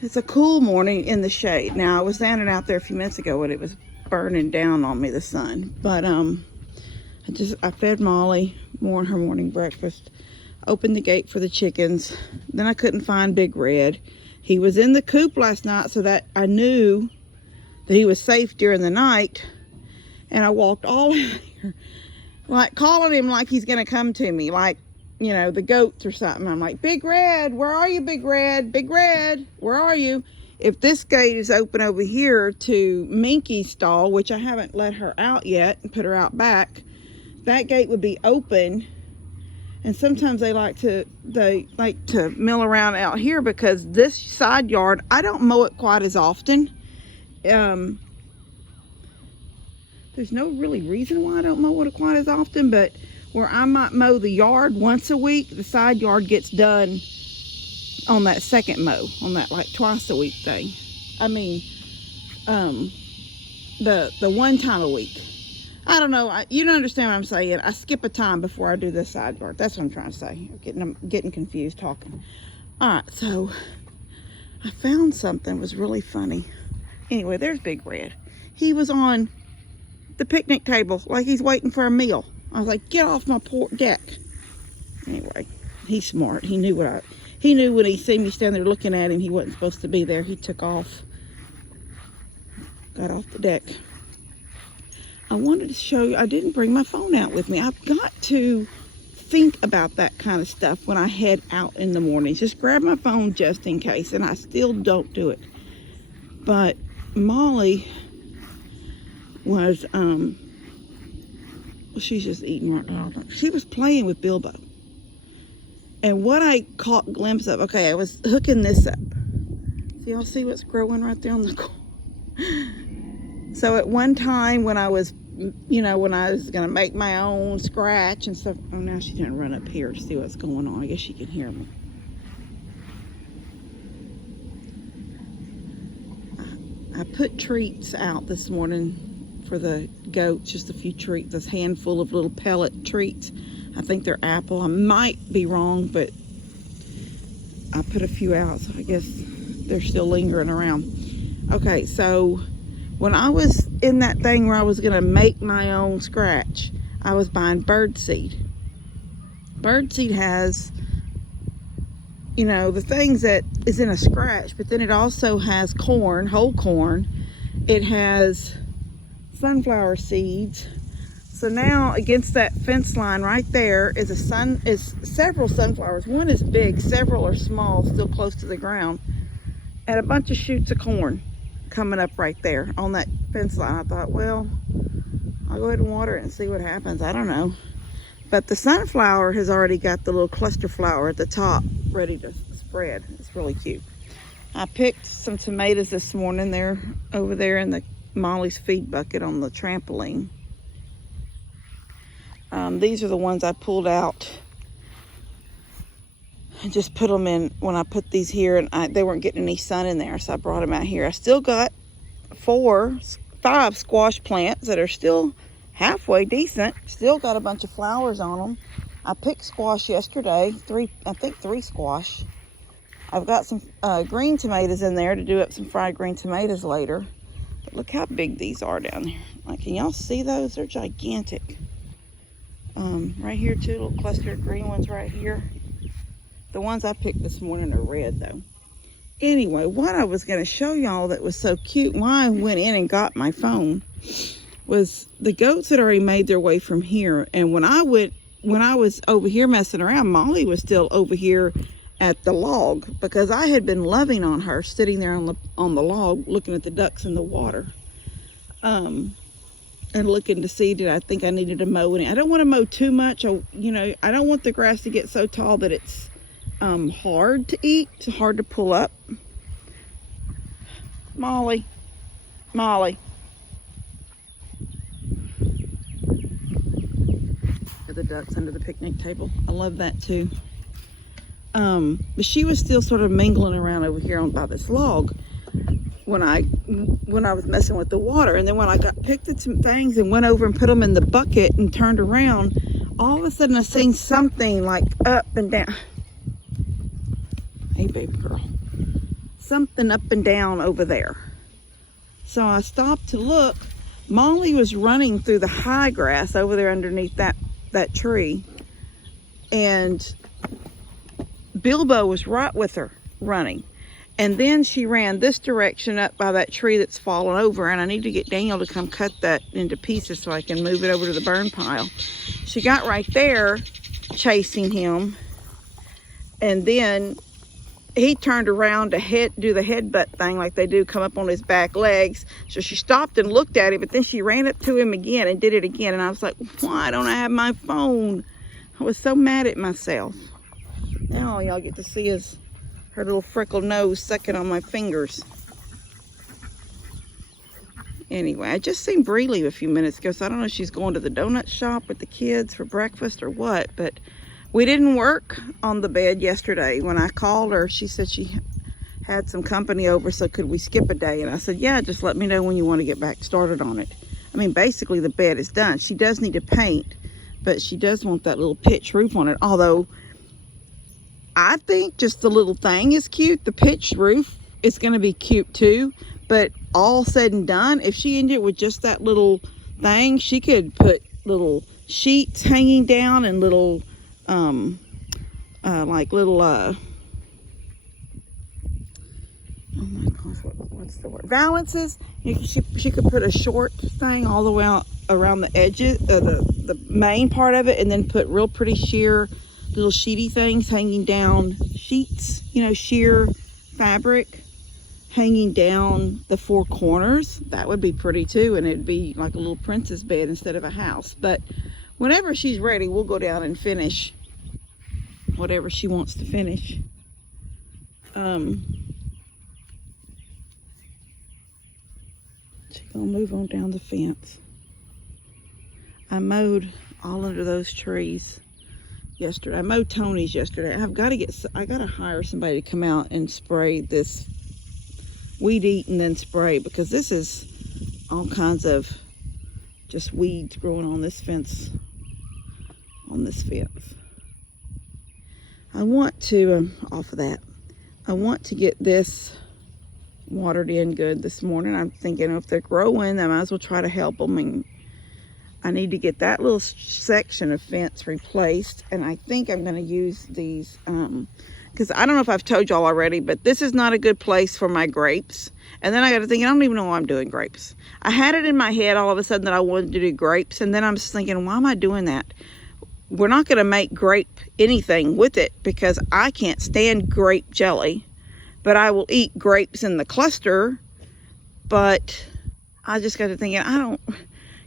It's a cool morning in the shade. Now, I was standing out there a few minutes ago when it was burning down on me, the sun. But I fed Molly her morning breakfast, opened the gate for the chickens. Then I couldn't find Big Red. He was in the coop last night, so that I knew that he was safe during the night. And I walked all out here, like calling him like he's gonna come to me, like, you know, the goats or something. I'm like, Big Red, where are you, Big Red? Big Red, where are you? If this gate is open over here to Minky's stall, which I haven't let her out yet and put her out back, that gate would be open. And sometimes they like to mill around out here because this side yard, I don't mow it quite as often. There's no really reason why I don't mow it quite as often, but where I might mow the yard once a week, the side yard gets done on that second mow, on that like twice a week thing. I mean, the one time a week. I don't know. You don't understand what I'm saying. I skip a time before I do the side yard. That's what I'm trying to say. I'm getting confused talking. All right, so I found something that was really funny. Anyway, there's Big Red. He was on the picnic table like he's waiting for a meal. I was like, get off my deck. Anyway, he's smart. He knew when he seen me standing there looking at him, he wasn't supposed to be there. He took off, got off the deck. I wanted to show you, I didn't bring my phone out with me. I've got to think about that kind of stuff when I head out in the mornings. Just grab my phone just in case, and I still don't do it. But Molly was, she's just eating right now. She was playing with Bilbo. And what I caught a glimpse of, okay, I was hooking this up. So y'all see what's growing right there on the corner? So at one time when I was, when I was going to make my own scratch and stuff. Oh, now she's going to run up here to see what's going on. I guess she can hear me. I put treats out this morning for the goats, just a few treats, this handful of little pellet treats. I think they're apple. I might be wrong, but I put a few out, so I guess they're still lingering around. Okay, so when I was in that thing where I was gonna make my own scratch, I was buying birdseed. Birdseed has, the things that is in a scratch, but then it also has corn, whole corn. It has sunflower seeds. So now against that fence line right there is several sunflowers. One is big, several are small, still close to the ground, and a bunch of shoots of corn coming up right there on that fence line. I thought, well, I'll go ahead and water it and see what happens. I don't know. But the sunflower has already got the little cluster flower at the top ready to spread. It's really cute. I picked some tomatoes this morning. They're over there in Molly's feed bucket on the trampoline. These are the ones I pulled out and just put them in when I put these here, and they weren't getting any sun in there, so I brought them out here. I still got 5 squash plants that are still halfway decent. Still got a bunch of flowers on them. I picked squash yesterday, I think 3 squash. I've got some green tomatoes in there to do up some fried green tomatoes later. But look how big these are down there. Like, can y'all see those? They're gigantic. Right here too, little cluster of green ones right here. The ones I picked this morning are red though. Anyway, what I was going to show y'all that was so cute, why I went in and got my phone, was the goats had already made their way from here. And when I was over here messing around, Molly was still over here at the log because I had been loving on her, sitting there on the log looking at the ducks in the water. And looking to see, did I think I needed to mow any? I don't want to mow too much. I don't want the grass to get so tall that it's hard to eat. It's hard to pull up. Molly. The ducks under the picnic table. I love that too. But she was still sort of mingling around over here by this log when I was messing with the water. And then when I picked up some things and went over and put them in the bucket and turned around, all of a sudden I seen something like up and down. Hey, baby girl. something up and down over there. So I stopped to look. Molly was running through the high grass over there underneath that tree. And Bilbo was right with her running. And then she ran this direction up by that tree that's fallen over. And I need to get Daniel to come cut that into pieces so I can move it over to the burn pile. She got right there chasing him. And then he turned around to do the headbutt thing like they do, come up on his back legs. So she stopped and looked at him, but then she ran up to him again and did it again. And I was like, why don't I have my phone? I was so mad at myself. Now all y'all get to see is her little freckled nose sucking on my fingers. Anyway, I just seen Bree leave a few minutes ago, so I don't know if she's going to the donut shop with the kids for breakfast or what, but we didn't work on the bed yesterday. When I called her, she said she had some company over, so could we skip a day? And I said, yeah, just let me know when you want to get back started on it. I mean, basically the bed is done. She does need to paint, but she does want that little pitch roof on it, although I think just the little thing is cute. The pitched roof is going to be cute too. But all said and done, if she ended with just that little thing, she could put little sheets hanging down and little, like little, oh my gosh, what's the word? Valances. She could put a short thing all the way out around the edges, the main part of it, and then put real pretty sheer little sheety things hanging down, sheets, sheer fabric hanging down the four corners. That would be pretty too, and it'd be like a little princess bed instead of a house. But whenever she's ready, we'll go down and finish whatever she wants to finish. She's gonna move on down the fence. I mowed all under those trees yesterday. I mowed Tony's yesterday. I gotta hire somebody to come out and spray this, weed eat and then spray, because this is all kinds of just weeds growing on this fence. I want to, off of that, I want to get this watered in good this morning. I'm thinking if they're growing, I might as well try to help them, and I need to get that little section of fence replaced. And I think I'm going to use these, because I don't know if I've told y'all already, but this is not a good place for my grapes. And then I got to think, I don't even know why I'm doing grapes. I had it in my head all of a sudden that I wanted to do grapes, and then I'm just thinking, why am I doing that? We're not going to make grape anything with it because I can't stand grape jelly, but I will eat grapes in the cluster. But I just got to thinking,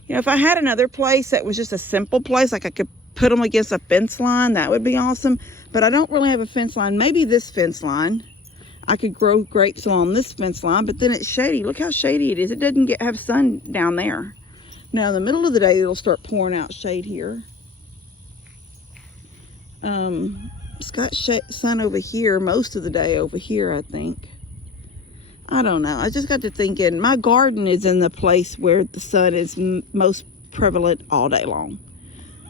if I had another place that was just a simple place, like I could put them against a fence line, that would be awesome. But I don't really have a fence line. Maybe this fence line. I could grow grapes along this fence line, but then it's shady. Look how shady it is. It doesn't have sun down there. Now in the middle of the day, it'll start pouring out shade here. It's got sun over here most of the day over here, I think. I don't know. I just got to thinking, my garden is in the place where the sun is most prevalent all day long.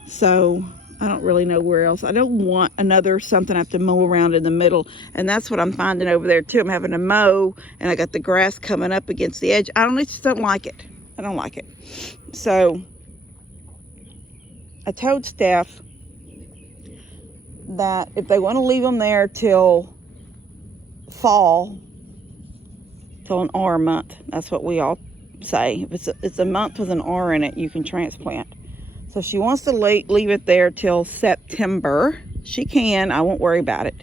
So I don't really know where else. I don't want another something I have to mow around in the middle. And that's what I'm finding over there too. I'm having to mow and I got the grass coming up against the edge. I just don't like it. I don't like it. So I told staff that if they want to leave them there till fall, till an R month, that's what we all say. If it's a month with an R in it, you can transplant. So she wants to leave it there till September. She can. I won't worry about it.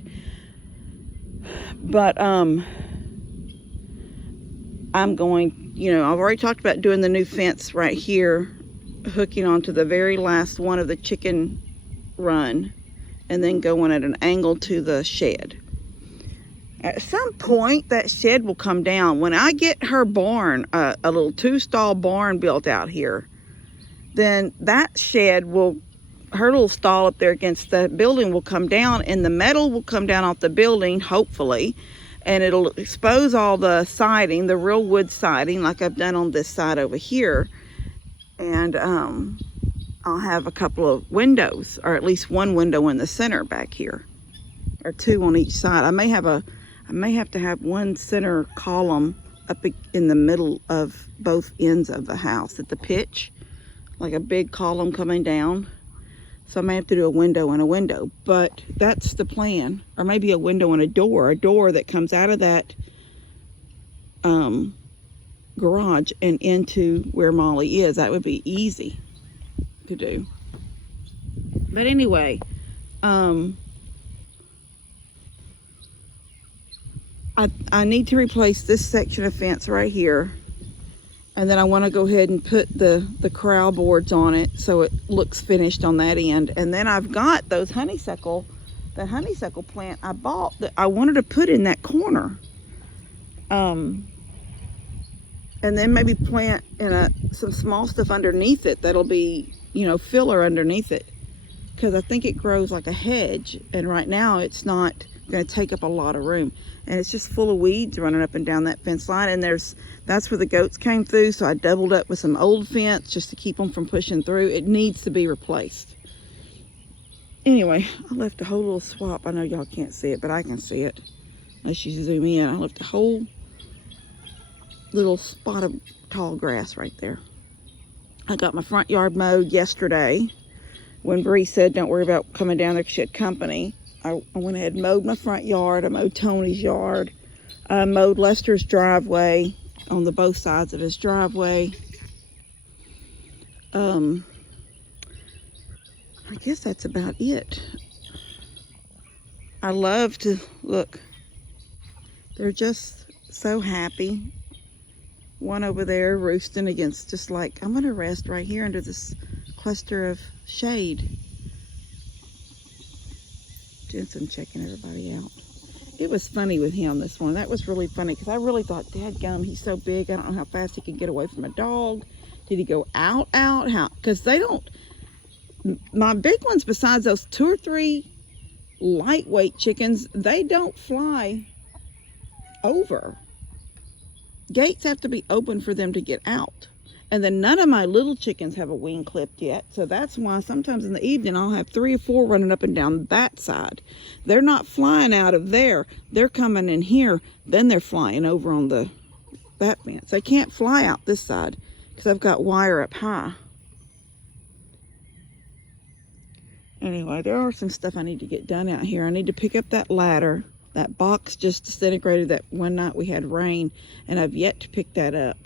But I'm going, I've already talked about doing the new fence right here, hooking onto the very last one of the chicken run, and then going at an angle to the shed. At some point, that shed will come down. When I get her barn, a little 2-stall barn built out here, then that shed her little stall up there against the building will come down, and the metal will come down off the building, hopefully, and it'll expose all the siding, the real wood siding, like I've done on this side over here. And I'll have a couple of windows, or at least one window in the center back here, or 2 on each side. I I may have to have one center column up in the middle of both ends of the house at the pitch, like a big column coming down. So I may have to do a window and a window, but that's the plan. Or maybe a window and a door that comes out of that garage and into where Molly is. That would be easy to do. But anyway, I need to replace this section of fence right here, and then I want to go ahead and put the corral boards on it so it looks finished on that end. And then I've got those that honeysuckle plant I bought that I wanted to put in that corner, and then maybe plant in some small stuff underneath it that'll be, you know, filler underneath it, because I think it grows like a hedge, and right now it's not going to take up a lot of room, and it's just full of weeds running up and down that fence line. And that's where the goats came through, so I doubled up with some old fence just to keep them from pushing through. It needs to be replaced. Anyway, I left a whole little swap. I know y'all can't see it, but I can see it unless you zoom in. I left a whole little spot of tall grass right there. I got my front yard mowed yesterday when Bree said don't worry about coming down there because she had company. I went ahead and mowed my front yard. I mowed Tony's yard. I mowed Lester's driveway on both sides of his driveway. I guess that's about it. I love to look. They're just so happy. One over there roosting against, just like, I'm going to rest right here under this cluster of shade. Jensen checking everybody out. It was funny with him this one. That was really funny because I really thought, dadgum, he's so big. I don't know how fast he can get away from a dog. Did he go out? How? Because they don't, my big ones, besides those 2 or 3 lightweight chickens, they don't fly over. Gates have to be open for them to get out. And then none of my little chickens have a wing clipped yet. So that's why sometimes in the evening I'll have 3 or 4 running up and down that side. They're not flying out of there. They're coming in here. Then they're flying over on that fence. They can't fly out this side because I've got wire up high. Anyway, there are some stuff I need to get done out here. I need to pick up that ladder. That box just disintegrated that one night we had rain, and I've yet to pick that up.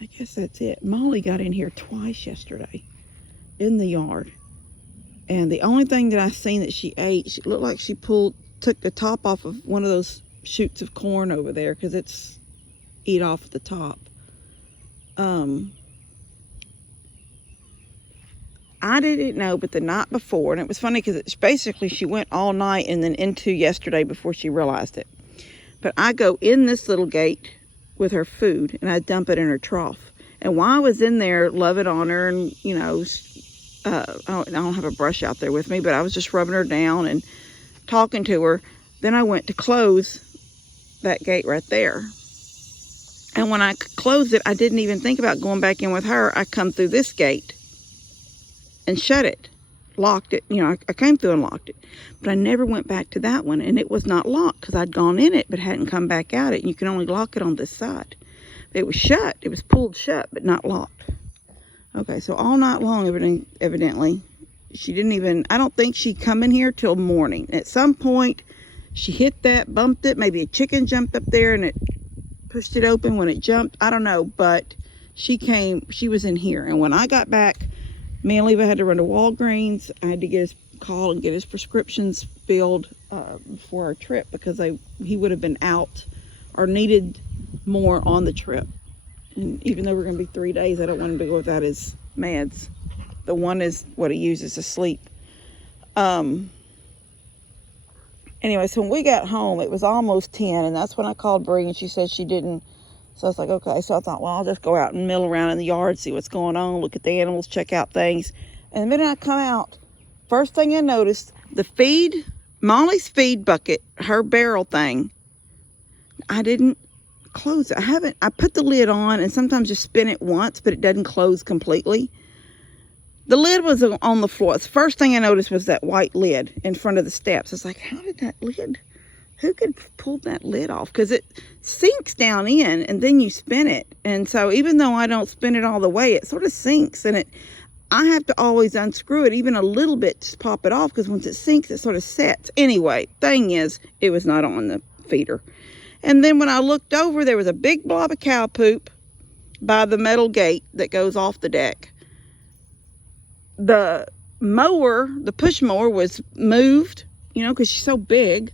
I guess that's it. Molly got in here twice yesterday in the yard, and the only thing that I seen that she ate, it looked like she took the top off of one of those shoots of corn over there, because it's eat off the top. I didn't know, but the night before, and it was funny because it's basically she went all night and then into yesterday before she realized it. But I go in this little gate with her food and I dump it in her trough. And while I was in there loving on her, and you know, I don't have a brush out there with me, but I was just rubbing her down and talking to her. Then I went to close that gate right there. And when I closed it, I didn't even think about going back in with her. I come through this gate and shut it, locked it. You know, I came through and locked it. But I never went back to that one, and it was not locked because I'd gone in it but hadn't come back out it. And you can only lock it on this side. It was shut. It was pulled shut, but not locked. Okay, so all night long, evidently, she didn't even, I don't think she'd come in here till morning. At some point, she hit that, bumped it. Maybe a chicken jumped up there and it pushed it open when it jumped. I don't know, but she was in here. And when I got back, me and Levi had to run to Walgreens. I had to get his call and get his prescriptions filled for our trip, because he would have been out or needed more on the trip. And even though we're going to be 3 days, I don't want him to go without his meds. The one is what he uses to sleep. Anyway, so when we got home, it was almost 10, and that's when I called Bree, and she said she didn't. So I was like, okay. So I thought, well, I'll just go out and mill around in the yard, see what's going on, look at the animals, check out things. And the minute I come out, first thing I noticed, Molly's feed bucket, her barrel thing, I didn't close it. I put the lid on and sometimes just spin it once, but it doesn't close completely. The lid was on the floor. The first thing I noticed was that white lid in front of the steps. It's like, how did that lid, who could pull that lid off? Because it sinks down in and then you spin it. And so even though I don't spin it all the way, it sort of sinks, and I have to always unscrew it even a little bit to pop it off, because once it sinks, it sort of sets. Anyway, thing is, it was not on the feeder. And then when I looked over, there was a big blob of cow poop by the metal gate that goes off the deck. The mower, the push mower, was moved, you know, because she's so big.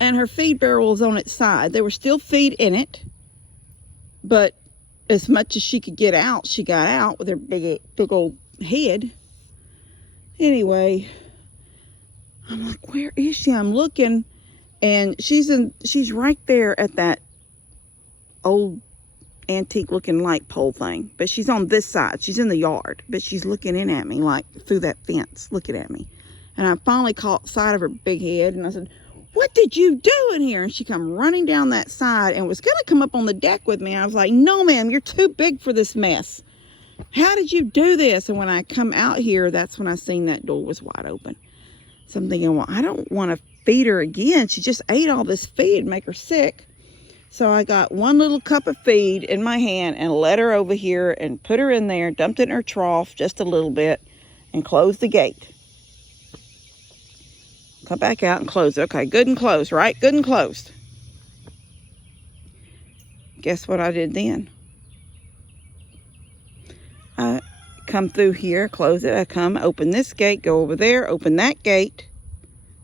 And her feed barrel was on its side. There was still feed in it, but as much as she could get out, she got out with her big old head. Anyway, I'm like, where is she? I'm looking, and she's right there at that old antique looking light pole thing. But she's on this side. She's in the yard, but she's looking in at me, like through that fence, looking at me. And I finally caught sight of her big head, and I said, what did you do in here? And she come running down that side and was going to come up on the deck with me. I was like, no, ma'am, you're too big for this mess. How did you do this? And when I come out here, that's when I seen that door was wide open. So I'm thinking, well, I don't want to feed her again. She just ate all this feed, make her sick. So I got one little cup of feed in my hand and led her over here and put her in there, dumped it in her trough just a little bit, and closed the gate. Come back out and close it. Okay, good and closed, right? Good and closed. Guess what I did then? I come through here, close it. I come, open this gate, go over there, open that gate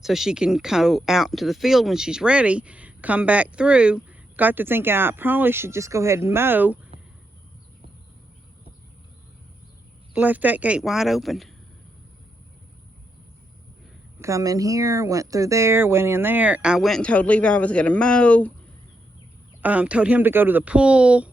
so she can go out into the field when she's ready, come back through. Got to thinking I probably should just go ahead and mow. Left that gate wide open. Come in here, went through there, went in there. I went and told Levi I was going to mow. Told him to go to the pool.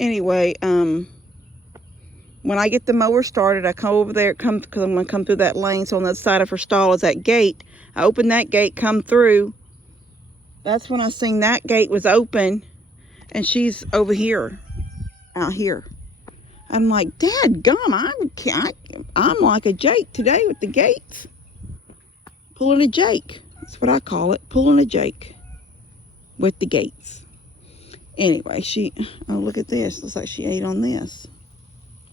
Anyway, when I get the mower started, I come over there, because I'm going to come through that lane. So on the other side of her stall is that gate. I open that gate, come through. That's when I seen that gate was open, and she's over here, out here. I'm like, dadgum, I'm like a Jake today with the gates. Pulling a Jake. That's what I call it. Pulling a Jake with the gates. Anyway, oh, look at this. Looks like she ate on this.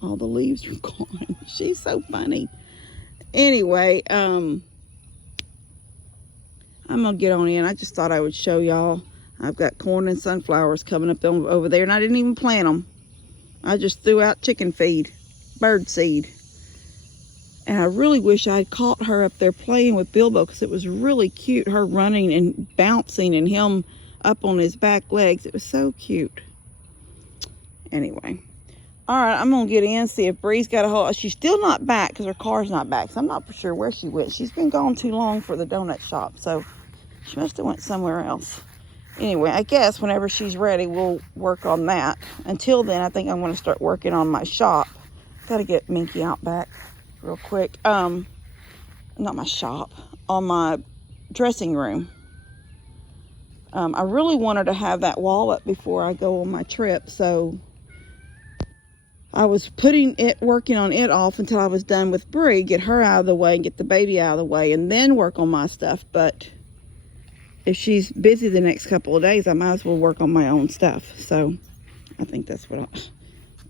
All the leaves are gone. She's so funny. Anyway, I'm going to get on in. I just thought I would show y'all. I've got corn and sunflowers coming up over there, and I didn't even plant them. I just threw out chicken feed, bird seed. And I really wish I'd caught her up there playing with Bilbo, because it was really cute, her running and bouncing and him up on his back legs. It was so cute. Anyway. All right, I'm going to get in, see if Bree's got a hold. She's still not back because her car's not back. So I'm not for sure where she went. She's been gone too long for the donut shop. So she must have went somewhere else. Anyway, I guess whenever she's ready, we'll work on that. Until then, I think I'm going to start working on my shop. Got to get Minky out back real quick. Not my shop, on my dressing room. I really wanted to have that wall up before I go on my trip, so I was working on it off until I was done with Bree, get her out of the way and get the baby out of the way, and then work on my stuff. But if she's busy the next couple of days, I might as well work on my own stuff. So I think that's what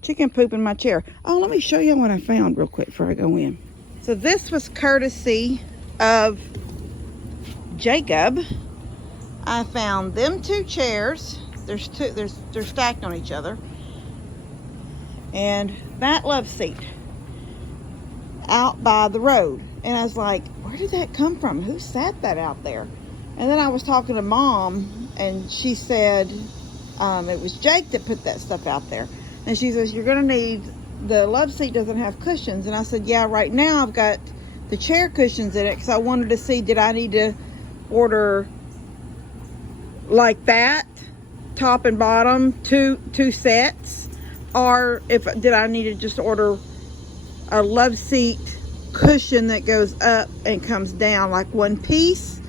chicken poop in my chair. Oh, let me show you what I found real quick before I go in. So this was courtesy of Jacob. I found them 2 chairs. There's two, they're stacked on each other. And that love seat out by the road. And I was like, where did that come from? Who sat that out there? And then I was talking to Mom, and she said it was Jake that put that stuff out there. And she says, you're going to need, the love seat doesn't have cushions. And I said, yeah, right now I've got the chair cushions in it, because I wanted to see, did I need to order like that, top and bottom, two sets? Or did I need to just order a love seat cushion that goes up and comes down like one piece,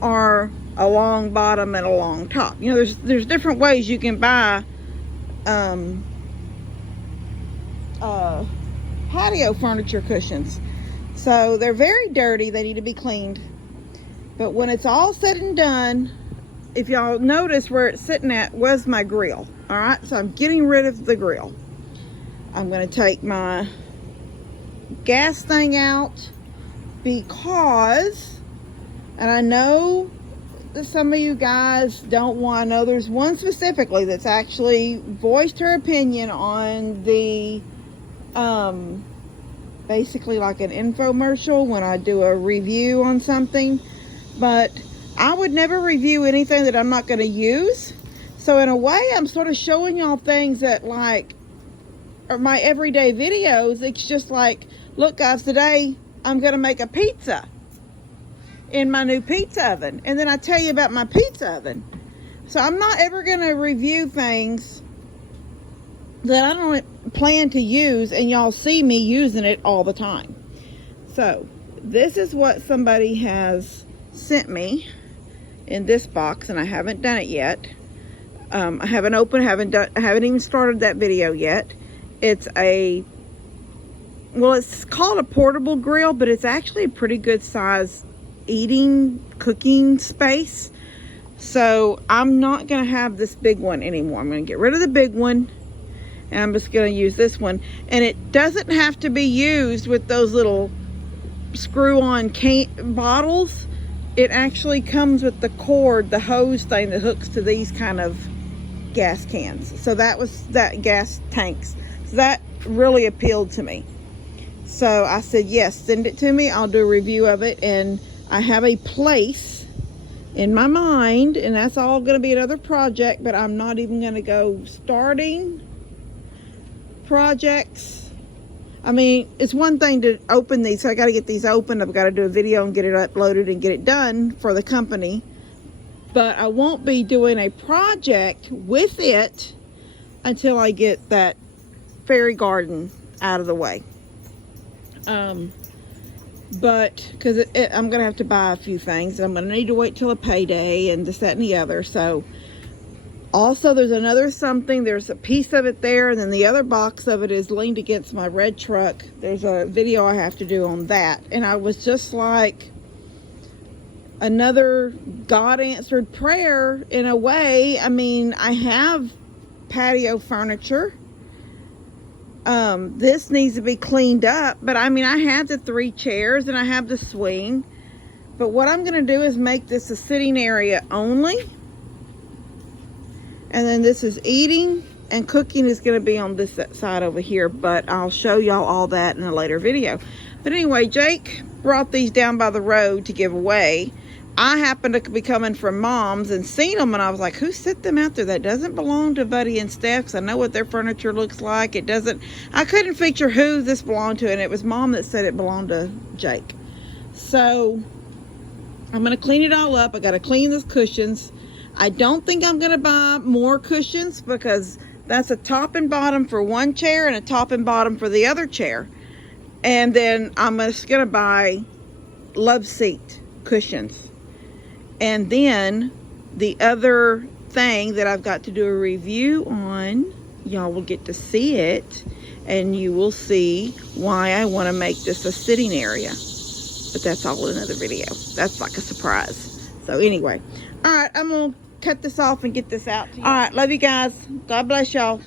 or a long bottom and a long top? You know, there's different ways you can buy patio furniture cushions. So they're very dirty. They need to be cleaned. But when it's all said and done, if y'all notice where it's sitting at was my grill. All right, so I'm getting rid of the grill. I'm going to take my gas thing out because, and I know that some of you guys don't want, I know there's one specifically that's actually voiced her opinion on the, basically like an infomercial when I do a review on something. But I would never review anything that I'm not going to use. So in a way, I'm sort of showing y'all things that like are my everyday videos. It's just like, look guys, today I'm going to make a pizza in my new pizza oven. And then I tell you about my pizza oven. So I'm not ever going to review things that I don't plan to use and y'all see me using it all the time. So this is what somebody has sent me in this box, and I haven't done it yet. I haven't opened, I haven't even started that video yet. It's a, well, it's called a portable grill, but it's actually a pretty good size cooking space. So I'm not going to have this big one anymore. I'm going to get rid of the big one, and I'm just going to use this one. And it doesn't have to be used with those little screw-on bottles. It actually comes with the cord, the hose thing that hooks to these kind of gas cans. So that gas tanks. So that really appealed to me. So I said, yes, send it to me. I'll do a review of it. And I have a place in my mind, and that's all going to be another project, but I'm not even going to go starting projects. I mean, it's one thing to open these, so I got to get these open. I've got to do a video and get it uploaded and get it done for the company. But I won't be doing a project with it until I get that fairy garden out of the way. But because I'm going to have to buy a few things. I'm going to need to wait till a payday and this, that, and the other. So also there's another something. There's a piece of it there. And then the other box of it is leaned against my red truck. There's a video I have to do on that. And I was just like, another God answered prayer in a way. I mean, I have patio furniture. This needs to be cleaned up, but I mean, I have the 3 chairs and I have the swing, but what I'm going to do is make this a sitting area only. And then this is eating, and cooking is going to be on this side over here, but I'll show y'all all that in a later video. But anyway, Jake brought these down by the road to give away. I happened to be coming from Mom's and seen them, and I was like, who set them out there? That doesn't belong to Buddy and Steph, because I know what their furniture looks like. It doesn't, I couldn't feature who this belonged to, and it was Mom that said it belonged to Jake. So I'm going to clean it all up. I got to clean these cushions. I don't think I'm going to buy more cushions, because that's a top and bottom for one chair and a top and bottom for the other chair. And then I'm just going to buy love seat cushions. And then the other thing that I've got to do a review on, y'all will get to see it, and you will see why I want to make this a sitting area. But that's all in another video. That's like a surprise. So anyway, all right, I'm going to cut this off and get this out to you. All right, love you guys. God bless y'all.